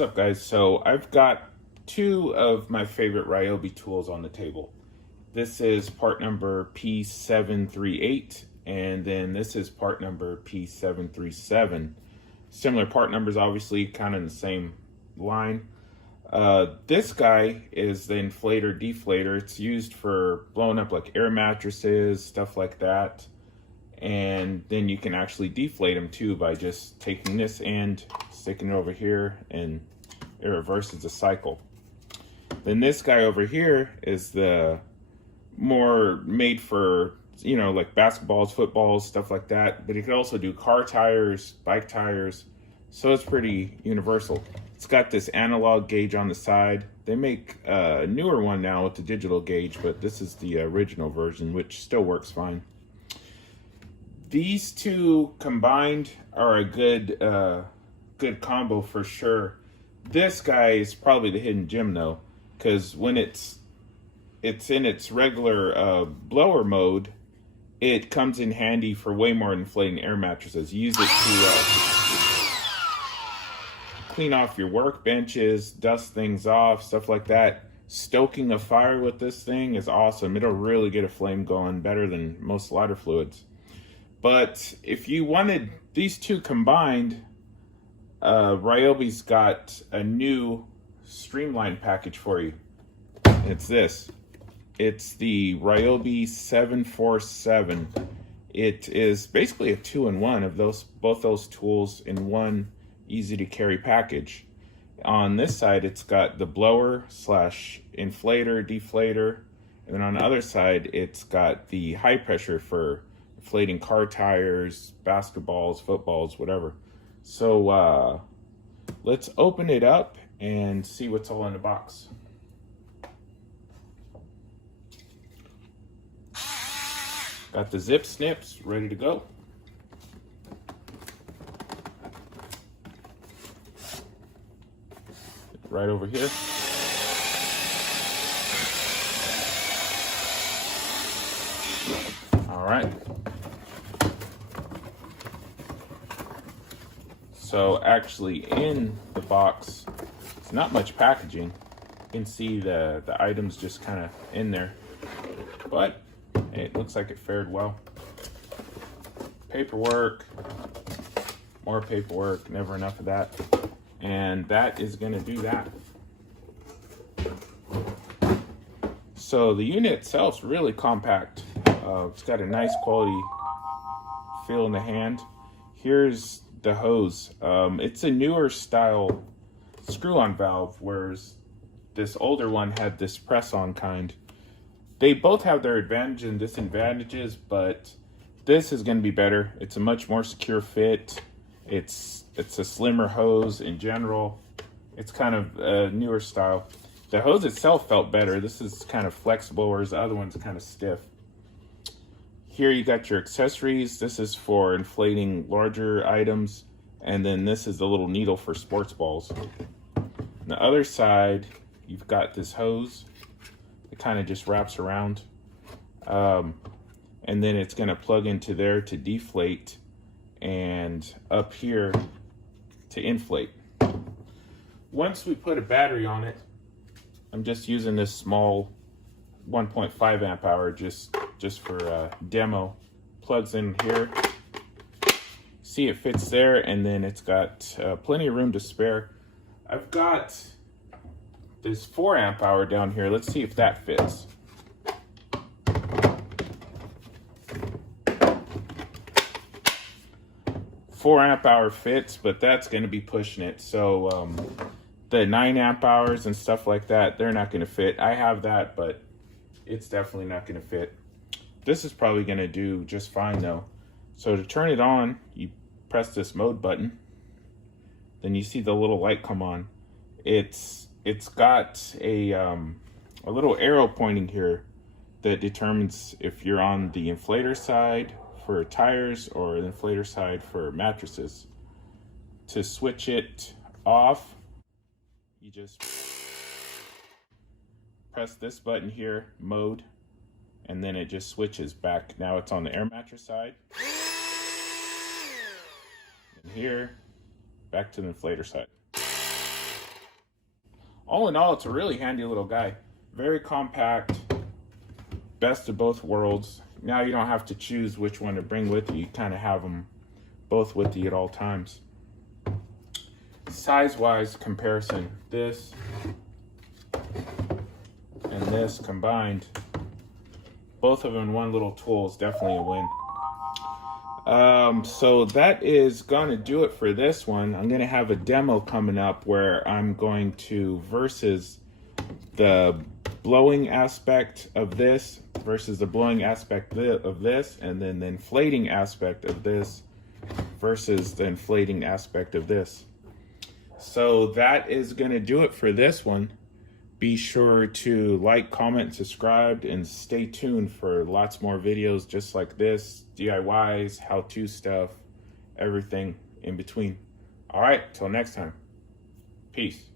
What's up, guys? So I've got two of my favorite Ryobi tools on the table. This is part number P738, and then this is part number P737. Similar part numbers, obviously, kind of in the same line. This guy is the inflator deflator. It's used for blowing up like air mattresses, stuff like that. And then you can actually deflate them too by just taking this end, sticking it over here, and it reverses the cycle. Then this guy over here is the more made for, you know, like basketballs, footballs, stuff like that. But you can also do car tires, bike tires. So it's pretty universal. It's got this analog gauge on the side. They make a newer one now with the digital gauge, but this is the original version, which still works fine. These two combined are a good combo for sure. This guy is probably the hidden gem though, because when it's in its regular blower mode, it comes in handy for way more than inflating air mattresses. You use it to clean off your workbenches, dust things off, stuff like that. Stoking a fire with this thing is awesome. It'll really get a flame going better than most lighter fluids. But if you wanted these two combined, Ryobi's got a new streamlined package for you. It's this. It's the Ryobi 747. It is basically a two-in-one of both those tools in one easy to carry package. On this side, it's got the blower slash inflator, deflator, and then on the other side, it's got the high pressure for inflating car tires, basketballs, footballs, whatever. So let's open it up and see what's all in the box. Got the zip snips ready to go. Right over here. All right. So actually in the box, it's not much packaging. You can see the items just kind of in there, but it looks like it fared well. Paperwork, more paperwork, never enough of that. And that is gonna do that. So the unit itself is really compact. It's got a nice quality feel in the hand. Here's the hose. It's a newer style screw-on valve, whereas this older one had this press-on kind. They both have their advantages and disadvantages, but this is going to be better. It's a much more secure fit. It's a slimmer hose in general. It's kind of a newer style. The hose itself felt better. This is kind of flexible, whereas the other one's kind of stiff. Here you got your accessories. This is for inflating larger items. And then this is the little needle for sports balls. On the other side, you've got this hose. It kind of just wraps around. And then it's gonna plug into there to deflate and up here to inflate. Once we put a battery on it, I'm just using this small 1.5 amp hour just for a demo. Plugs in here. See, it fits there, and then it's got plenty of room to spare. I've got this 4 amp hour down here. Let's see if that fits. Four amp hour fits, but that's going to be pushing it. So the 9 amp hours and stuff like that, they're not going to fit. I have that, but it's definitely not going to fit. This is probably going to do just fine though. So to turn it on, you press this mode button. Then you see the little light come on. It's got a little arrow pointing here that determines if you're on the inflator side for tires or the inflator side for mattresses. To switch it off, you just press this button here, mode, and then it just switches back. Now it's on the air mattress side. And here, back to the inflator side. all in all, it's a really handy little guy. Very compact, best of both worlds. Now you don't have to choose which one to bring with you. You kind of have them both with you at all times. Size-wise comparison, this and this combined, both of them in one little tool is definitely a win. So that is gonna do it for this one. I'm gonna have a demo coming up where I'm going to versus the blowing aspect of this versus the blowing aspect of this, and then the inflating aspect of this versus the inflating aspect of this. So that is going to do it for this one. Be sure to like, comment, subscribe, and stay tuned for lots more videos just like this, DIYs, how-to stuff, everything in between. All right, till next time. Peace.